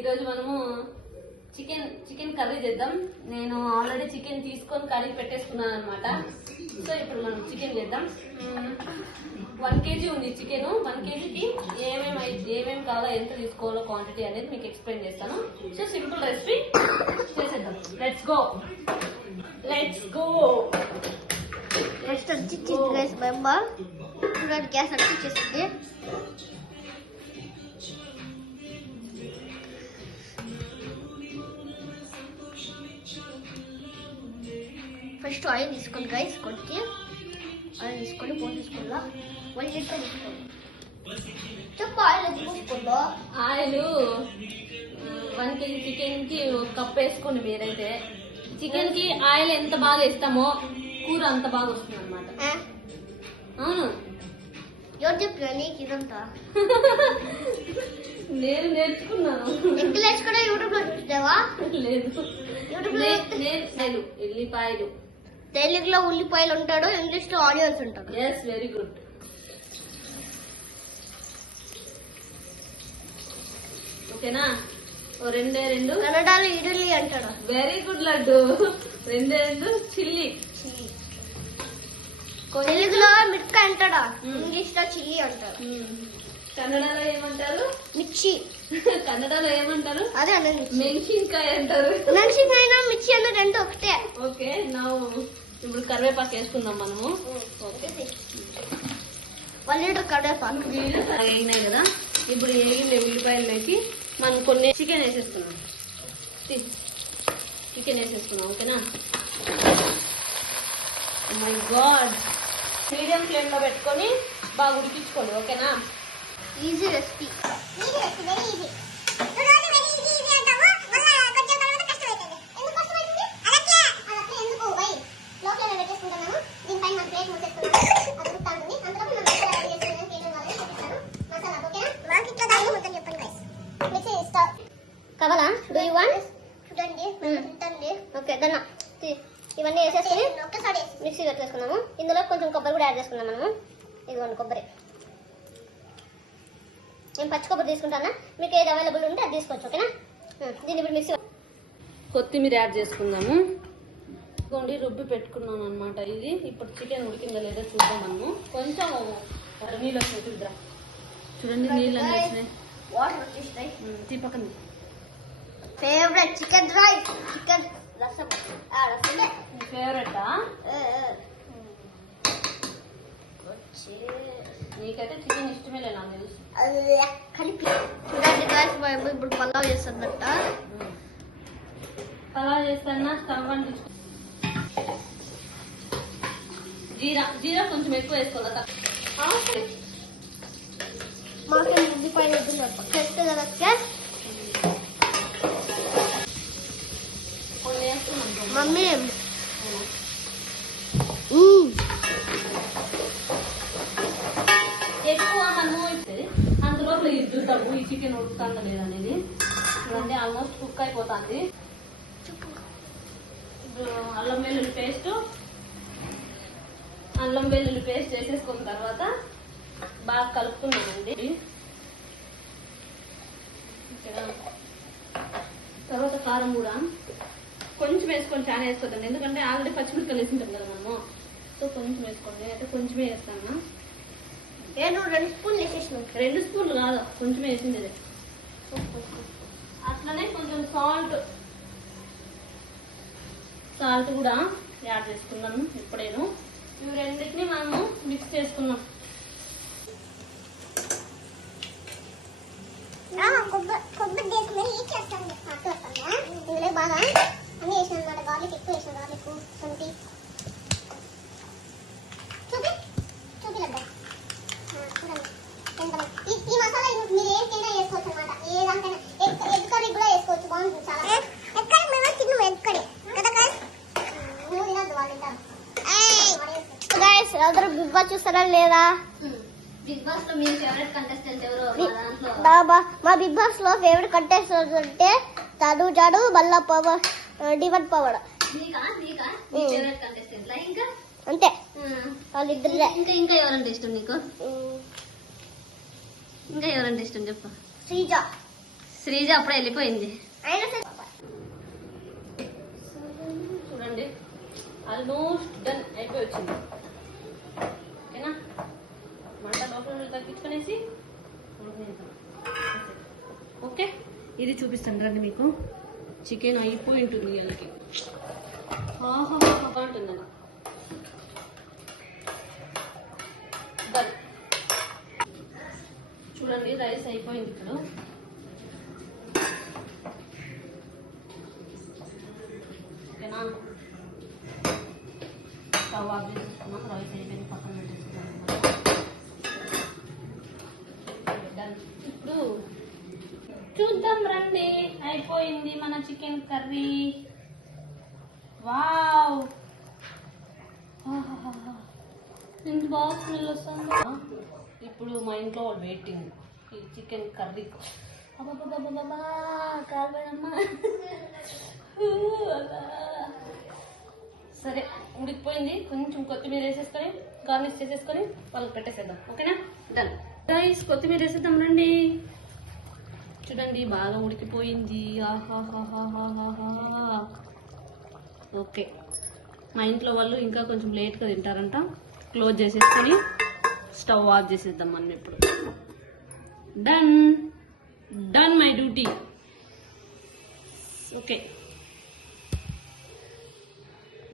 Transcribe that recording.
ఈరోజు మనము chicken curry చేద్దాం. నేను ఆల్రెడీ చికెన్ తీసుకొని కర్రీ పెట్టేసుకున్నాను అనమాట. సో ఇప్పుడు మనం చికెన్ చేద్దాం. 1 kg ఉంది చికెన్. 1 kgకి ఏమేమి కావాలో, ఎంత తీసుకోవాలో క్వాంటిటీ అనేది మీకు ఎక్స్ప్లెయిన్ చేస్తాను. సో సింపుల్ రెసిపీ చేసేద్దాం. Let's go. నెక్స్ట్ వచ్చి చికెన్ రైస్ మెంబర్ గ్యాస్ వచ్చేసింది. ఫస్ట్ ఆయిల్ తీసుకోండి గైస్. కొంచెం ఆయిల్ తీసుకొని పోసేసుకోవాలా. 1 లీటర్ తీసుకోండి. చెప్పు ఆయిల్ ఎంత పోసుకోండి. ఆయిల్ 1 kg చికెన్ కి 1 కప్ వేసుకోండి. మీరైతే చికెన్ కి ఆయిల్ ఎంత బాగా వేస్తామో కూర అంత బాగా వస్తుంది అనమాట. అవును, ఎవరు చెప్పినా నీకు ఇదంతా? నేను నేర్చుకున్నాను. నెక్లెస్ కూడా యూట్యూబ్ లో చూసావా? లేదు, యూట్యూబ్ లో ఎల్లిపాయలు. తెలుగులో ఉల్లిపాయలు ఉంటాడు, ఇంగ్లీష్ లో ఆనియన్స్ ఉంటాడు. Yes, very good. ఓకేనా? రెండు కన్నడలో ఇడ్లీ అంటాడు. Very good laddu. 2 చిల్లీ. తెలుగులో మిరపకాయ అంటాడా, ఇంగ్లీష్ లో చిల్లీ అంటాడు. కన్నడలో ఏమంటారు? మిర్చి. కన్నడలో ఏమంటారు? అదే అన్నది మెంషిన్కాయ అంటారు. మెంషిన్కాయ మిర్చి అన్న రెండు ఒకటే. ఓకే, నా ఇప్పుడు కరివేపాకు వేసుకుందాం మనము. ఓకే, 1 లీటర్ కరివేపాకు వేగినాయి కదా. ఇప్పుడు ఏగిన ఉల్లిపాయలు వేసి మనం కొన్ని చికెన్ వేసేసుకున్నాం. ఓకేనా? మై గాడ్, మీడియం ఫ్లేమ్ లో పెట్టుకొని బాగా ఉడికించుకోండి. ఓకేనా? Easy recipe. Very easy. కావాలా? Do you want? చూడండి. ఓకే, దన్న ఇవన్నీ వేసేసుకుని మిక్సీ పెట్టేసుకున్నాము. ఇందులో కొంచెం కొబ్బరి కూడా యాడ్ చేసుకున్నాం మనము. ఇదిగోండి కొబ్బరి. నేను పచ్చి కొబ్బరి తీసుకుంటానా, మీకు ఏది అవైలబుల్ ఉంటే అది తీసుకోవచ్చు. ఓకేనా? దీన్ని ఇప్పుడు మిక్సీ. కొత్తిమీర యాడ్ చేసుకుందాము. ఇదిగోండి రుబ్బి పెట్టుకున్నాను అనమాట. ఇది ఇప్పుడు చికెన్ ఉడికిందా లేదా చూద్దాం మనము. కొంచెం నీళ్ళు చూద్దాం. చూడండి, నీళ్ళు అన్నీ వచ్చినాయి. వాటర్ వచ్చేస్తాయి. పక్కన ఫేవరెట్ చికెన్ రైస్, చికెన్ రసం. రసమే ఫేవరెటా? నీకైతే చికెన్ ఇష్టమే లేదు నాకు తెలుసు. కలిపి చూడండి గాయస్, ఇప్పుడు పలావ్ చేస్తుందంట. పలావ్ చేస్తానా స్టవ్ అండి. జీరా కొంచెం ఎక్కువ వేసుకోవాలి. మాకేం ఉల్లిపాయలు వద్దు కదా. మమ్మీ ఎక్కువ మనము అందులో చూద్దాము ఈ చికెన్ ఉడుకుతుందా లేదనేది. చూడండి, ఆల్మోస్ట్ కుక్ అయిపోతుంది. ఇప్పుడు అల్లం వెల్లుల్లి పేస్ట్ వేసేసుకున్న తర్వాత బాగా కలుపుకున్నామండి. తర్వాత కారం కూడా కొంచెం వేసుకొని చాలా వేసుకోండి, ఎందుకంటే ఆల్రెడీ పచ్చిమిరపకాయలు వేసుకుంటాం కదా మనము. సో కొంచెం వేసుకోండి. అయితే కొంచెమే వేస్తాను. నేను 2 స్పూన్లు వేసేసినాను. 2 స్పూన్లు కాదు, కొంచెమే వేసింది. అట్లనే కొంచెం సాల్ట్ కూడా యాడ్ చేసుకున్నాను ఇప్పుడేను. ఇవి రెండింటిని మనము మిక్స్ చేసుకున్నాం. కొబ్బరి వేసుకుని ఇందులో బాగా అన్ని వేసిన అనమాట. గార్లిక్ ఎక్కువ వేసిన, గార్లిక్ శొంఠి చూపిలబ్బా. చూడండి, ఈ మసాలా మీరు ఏదైనా వేసుకోవచ్చు అనమాట. ఏదానికైనా ఎగ్ కర్రీ కూడా వేసుకోవచ్చు, బాగుంటుంది చాలా. ఎగ్ కర్రీ మేము తిన్నాము, ఎగ్ కర్రీ కదా. నువ్వు తినద్దు, వాళ్ళు తింటారు. అందరూ బిగ్ బాస్ చూస్తారా లేదా? బిగ్ బాస్ లో మీ ఫేవరెట్ కంటెస్టెంట్ ఎవరు? మా బిగ్ బాస్ లో ఫేవరెట్ కంటెస్టెంట్ అంటే తనుజాడు, మళ్ళా పవర్, డివన్ పవర్. అంతే, వాళ్ళిద్దరే. ఇంకా ఎవరంటే ఇష్టం నీకు? ఇంకా ఎవరంటే ఇష్టం చెప్పు. శ్రీజ. శ్రీజ అప్పుడే వెళ్ళిపోయింది. చూడండి ఆల్మోస్ట్ డన్ అయిపోయి వచ్చింది. ఓకేనా, మంట లోపల తగ్గించుకునేసి ఓకే. ఇది చూపిస్తాను రండి మీకు. చికెన్ అయిపోయి ఉంటుంది వీళ్ళకి. బాగుంటుందండి. చూడండి రైస్ అయిపోయింది. ఇప్పుడు ఓకేనా, స్టవ్ ఆఫ్ చేసుకున్నాం. రైస్ అయిపోయింది, పక్కన పెట్టేసుకున్నాం. ఇప్పుడు చూద్దాం రండి. అయిపోయింది మన చికెన్ కర్రీ. వావ్, ఎంత బాగా స్మెల్ వస్తుందా. ఇప్పుడు మా ఇంట్లో వెయిటింగ్ ఈ చికెన్ కర్రీ. కావాలమ్మా. సరే ఉడికిపోయింది. కొంచెం కొత్తిమీర వేసేసుకొని గార్నిష్ చేసేసుకొని వాళ్ళకి పెట్టేసేద్దాం. ఓకేనా, డన్. రైస్ కొత్తిమీర వేసేద్దాం రండి. చూడండి బాగా ఉడికిపోయింది. ఓకే, మా ఇంట్లో వాళ్ళు ఇంకా కొంచెం లేట్గా తింటారంట. క్లోజ్ చేసేసుకొని స్టవ్ ఆఫ్ చేసేద్దాం మనం ఇప్పుడు. Done done my duty. Okay.